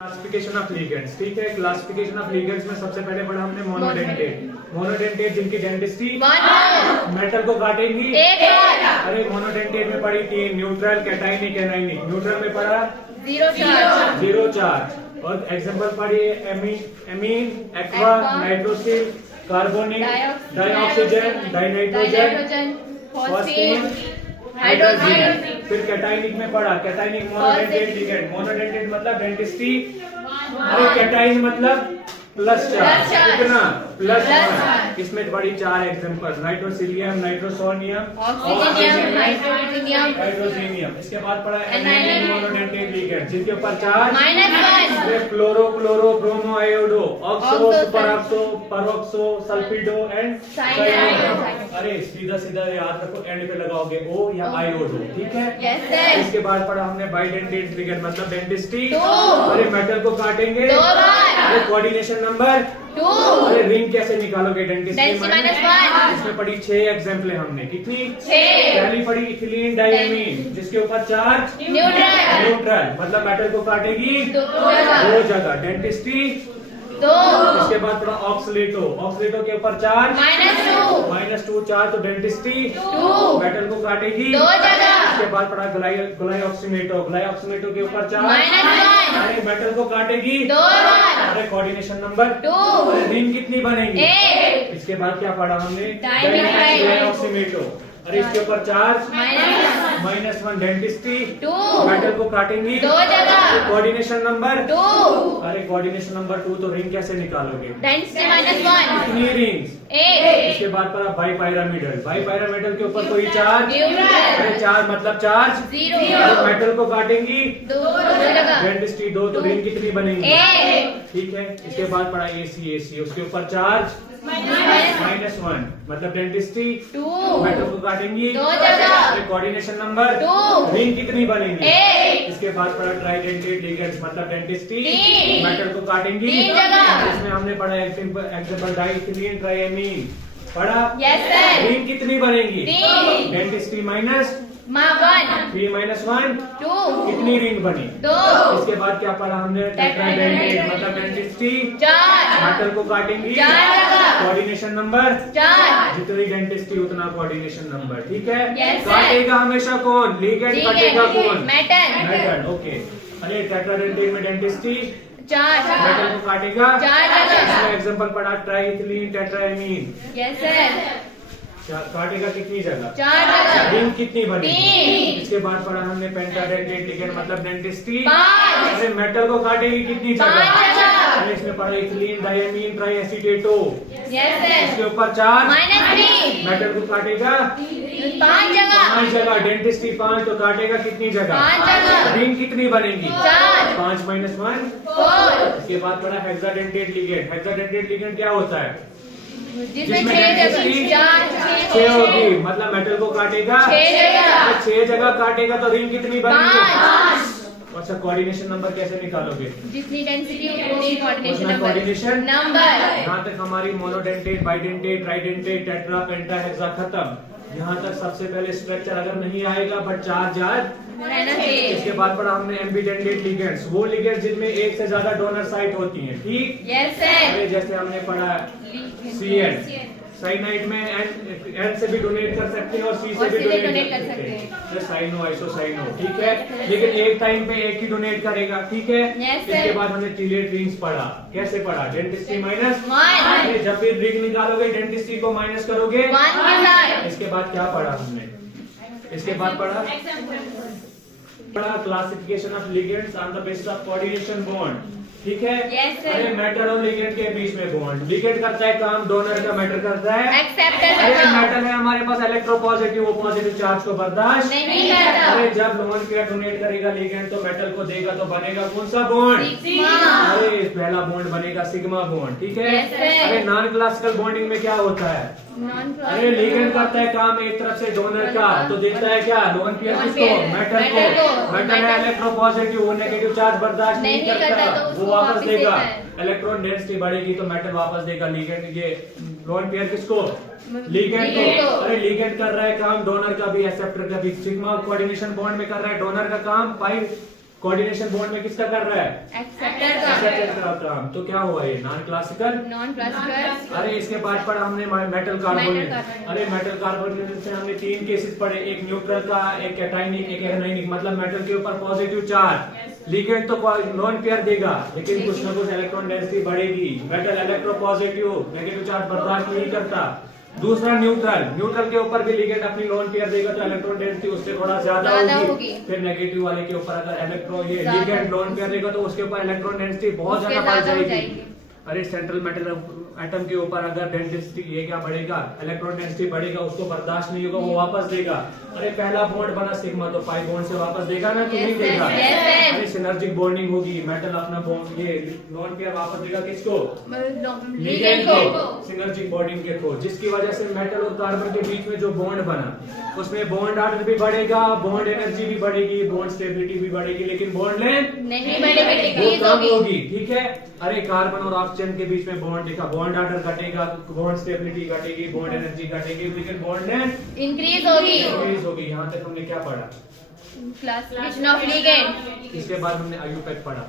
Classification of ligands. ठीक है, classification of ligands में सबसे पहले पढ़ा हमने मोनोडेंटेट। मोनोडेंटेट जिनकी डेंटिस्टी मेटल को काटेंगी। अरे मोनोडेंटेट में पढ़ी थी न्यूट्रल, कैटाइनिक, एनाइनिक। न्यूट्रल में पढ़ा जीरो चार्ज। और एग्जांपल पढ़िए amine, aqua, nitrosyl, carbonic, dioxygen, dinitrogen, phosphine, hydrogen. फिर कैटाइनिक में पढ़ा कैटाइनिक मोनोडेंटेट लिगेंड। मोनोडेंटेट मतलब डेंटिस्टी। अरे कैटाइन मतलब प्लस चार्ज, कितना प्लस वन। इसमें बड़ी चार एग्जांपल नाइट्रोसिलियम, नाइट्रोसोनियम, हाइड्रोजीनियम। इसके बाद पढ़ा एनाइनिक मोनोडेंटेट लिगेंड जिनके ऊपर charge fluoro, chloro, bromo, iodo, oxo, superoxo, peroxo, sulphido and cyanide. अरे सीधा सीधा याद रखो, एंड पे लगाओगे ओ या आयोडो। ठीक है। इसके बाद पढ़ा हमने बाइडेंटेट लिगेंड मतलब डेंटिस्टी। अरे मेटल को काटेंगे। अरे कोऑर्डिनेशन नंबर 2। अरे रिंग कैसे निकालोगे डेंटिस्टी -1। इसमें पढ़ी 6 एग्जांपल हमने। कितनी? 6। पहली पढ़ी इथिलीन डाइएमीन जिसके ऊपर चार्ज न्यूट्रल मतलब मेटल को काटेगी दो जगह, डेंटिस्टी 2। इसके बाद पढ़ा ऑक्सलेटो। ऑक्सलेटो के ऊपर चार्ज -2 चार्ज तो डेंटिस्टी 2 मेटल को काटेगी दो जगह। इसके बाद पढ़ा ग्लाइऑक्सीमेटो। ग्लाइऑक्सीमेटो के ऊपर चार्ज -1 अरे मेटल को काटेगी 2 बार। अरे कोऑर्डिनेशन नंबर 2। अरे रिंग कितनी बनेगी? 1। इसके बाद क्या पढ़ा हमने डाइमिथाइल। ग्लाइऑक्सीमेटो। अरे इसके ऊपर चार्ज -1 डेंटिस्टी 2 मेटल को काटेंगी दो जगह। Coordination number 2। अरे कोऑर्डिनेशन नंबर 2 तो रिंग कैसे निकालोगे? डेंसिटी -1 कितनी रिंग्स? 1। इसके बाद पढ़ा बाइपायरामिडल। बाइपायरामिडल के ऊपर कोई चार्ज न्यूट्रल। अरे चार्ज मतलब चार्ज 0 मेटल को काटेंगी दो जगह। डेंटिस्टी 2 तो रिंग कितनी बनेगी? 1। ठीक है। इसके बाद पढ़ा एसी। उसके ऊपर चार्ज -1 मतलब डेंटिस्टी 2 मेटल को काटेंगी दो जगह। Coordination number 2। रिंग कितनी बनेगी? 1। इसके बाद पढ़ा ट्राइडेंटेट लिगेंड्स मतलब डेंटिस्टी 3 मेटल को काटेंगी 3 जगह। इसमें हमने पढ़ा एग्जांपल डाइइथिलीन ट्राइएमीन पढ़ा। Yes sir. रिंग कितनी बनेगी? 3 डेंटिस्टी -1 1 3 -1 2 कितनी रिंग बनी? 2 इसके बाद क्या पढ़ा हमने टेट्राडेंटेट मतलब डेंटिस्टी 4 मेटल को काटेंगी 4 जगह। कोऑर्डिनेशन नंबर 4 जितनी डेंटिस्टी उतना कोऑर्डिनेशन नंबर। ठीक है। Yes, sir. काटेगा हमेशा कौन? लिगेंड काटेगा कौन? Metal metal. ओके। अरे टेट्राडेंटेट में डेंटिस्टी 4 मेटल को काटेगा 4 जगह। इसमें एग्जांपल पढ़ा ट्राइइथिलीन टेट्राएमीन यस सर। काटेगा कितनी जगह? 4 जगह। रिंग कितनी बनी? 3 इसके बाद पढ़ा हमने पेंटाडेंटेट लिगेंड मतलब डेंटिस्टी 5 अरे मेटल को काटेगी कितनी जगह? 5 जगह। अरे इसमें पढ़ा इथिलीन डाइएमीन ट्राइएसीटेटो यस इसके सर। ऊपर चार्ज -3 मेटल को काटेगा 5 जगह। 5 जगह, डेंटिस्टी 5 तो काटेगा कितनी जगह? 5 जगह। रिंग कितनी बनेगी? 4 5 -1 4 इसके बाद पढ़ा हेक्साडेंटेट लिगेंड। हेक्साडेंटेट लिगेंड क्या होता है? जिसमें 6 जगह 4 6 होगी मतलब मेटल को काटेगा 6 जगह। 6 जगह काटेगा तो रिंग कितनी बनेगी? 5 अच्छा कोऑर्डिनेशन नंबर कैसे निकालोगे? जितनी डेंसिटी उतनी कोऑर्डिनेशन उतना नंबर coordination नंबर। यहाँ तक हमारी मोनोडेंटेट, बाइडेंटेट, ट्राइडेंटेट, टेट्रा, पेंटा, हेक्सा खत्म। यहाँ तक सबसे पहले स्ट्रक्चर अगर नहीं आएगा बट चार्ज रहना चाहिए। इसके बाद पढ़ा हमने एम्बीडेंटेट लिगेंड्स। वो लिगेंड्स जिनमें एक से ज्यादा डोनर साइट होती हैं। ठीक। Yes sir. अरे जैसे हमने पढ़ा CN साइनाइड में N से भी डोनेट कर सकते हैं और C से भी डोनेट कर सकते हैं। Cyano, isocyano. ठीक है। लेकिन एक टाइम पे एक ही डोनेट करेगा। ठीक है। Yes, sir. इसके बाद हमने चिलेट रिंग्स पढ़ा। कैसे पढ़ा? डेंटिस्टी -1 1 जब भी रिंग निकालोगे डेंटिस्टी को माइनस करोगे 1 के साथ। इसके बाद क्या पढ़ा हमने? इसके बाद पढ़ा classification of ligands on the basis of coordination bond. ठीक है। Yes, sir. अरे मेटल और लिगेंड के बीच में बॉन्ड। लिगेंड करता है काम, डोनर का मैटर करता है एक्सेप्टर अरे करना मेटल है हमारे पास इलेक्ट्रोपॉजिटिव, वो पॉजिटिव चार्ज को बर्दाश्त नहीं करता। अरे जब लोन पेयर डोनेट करेगा लिगेंड तो मेटल को देगा तो बनेगा कौन सा बॉन्ड? सिग्मा। अरे पहला बॉन्ड बनेगा सिग्मा बॉन्ड। ठीक है। Yes, sir. अरे नॉन क्लासिकल बॉन्डिंग में क्या होता है? नॉन अरे लिगेंड करता है काम एक तरफ से डोनर का तो देता है क्या? लोन पेयर Lone किसको? pair, मेटल metal को। को। मेटल है इलेक्ट्रोपॉजिटिव, वो नेगेटिव चार्ज बर्दाश्त नहीं नहीं करता करता, तो उसको वो वापस वापस देगा। देता है। इलेक्ट्रॉन डेंसिटी बढ़ेगी तो मेटल वापस देगा लिगेंड। ये लोन पेयर किसको? लिगेंड लिगेंड को। को। अरे लिगेंड कर रहा है काम डोनर का भी, एक्सेप्टर का भी। सिग्मा कोऑर्डिनेशन बॉन्ड में कर रहा है डोनर का काम, 5 कोऑर्डिनेशन बॉन्ड में किसका कर रहा है? एक्सेप्टर का। एक्सेप्टर का काम। तो क्या हुआ ये? Non classical. Non classical. अरे इसके बाद पढ़ा हमने मेटल कार्बोनेट। Metal carbonate. अरे मेटल कार्बोनेट से हमने 3 केसेस पढ़े, एक न्यूट्रल का, एक कैटाइनिक, एक एनाइनिक। मतलब मेटल के ऊपर पॉजिटिव चार्ज, लिगेंड तो नॉन पेयर देगा, लेकिन कुछ ना कुछ इलेक्ट्रॉन डेंसिटी बढ़ेगी। मेटल इलेक्ट्रोपॉजिटिव, नेगेटिव चार्ज बर्दाश्त नहीं करता। दूसरा न्यूट्रल, न्यूट्रल के ऊपर भी लिगेंड अपनी लोन पेयर देगा तो इलेक्ट्रॉन डेंसिटी उससे थोड़ा ज्यादा होगी। फिर नेगेटिव वाले के ऊपर अगर इलेक्ट्रॉन ये लिगेंड लोन पेयर देगा तो उसके ऊपर इलेक्ट्रॉन डेंसिटी बहुत ज्यादा बढ़ जाएगी। अरे सेंट्रल मेटल एटम के ऊपर अगर डेंसिटी ये क्या बढ़ेगा, इलेक्ट्रॉन डेंसिटी बढ़ेगा, उसको बर्दाश्त नहीं होगा, वो वापस देगा। अरे पहला बॉन्ड बना सिग्मा तो पाई बॉन्ड से वापस देगा ना, कि नहीं देगा? अरे सिनर्जिक बॉन्डिंग होगी, मेटल अपना बॉन्ड ये लोन पेयर वापस देगा किसको? लिगेंड को, सिनर्जिक बॉन्डिंग के थ्रू, जिसकी वजह से मेटल और कार्बन के बीच में जो बॉन्ड बना उसमें बॉन्ड आर्डर भी बढ़ेगा, बॉन्ड एनर्जी भी बढ़ेगी, बॉन्ड स्टेबिलिटी भी बढ़ेगी, लेकिन बॉन्ड लेंथ नहीं बढ़ेगी, वो डिक्रीज कम होगी। होगी। ठीक है। अरे कार्बन और ऑक्सीजन के बीच में बॉन्ड देखा, बॉन्ड आर्डर घटेगा, बॉन्ड स्टेबिलिटी घटेगी, बॉन्ड एनर्जी घटेगी, लेकिन बॉन्ड लेंथ इंक्रीज होगी। इंक्रीज होगी। यहाँ तक हमने क्या पढ़ा? Classification of ligand. इसके बाद हमने आयुपेक पढ़ा।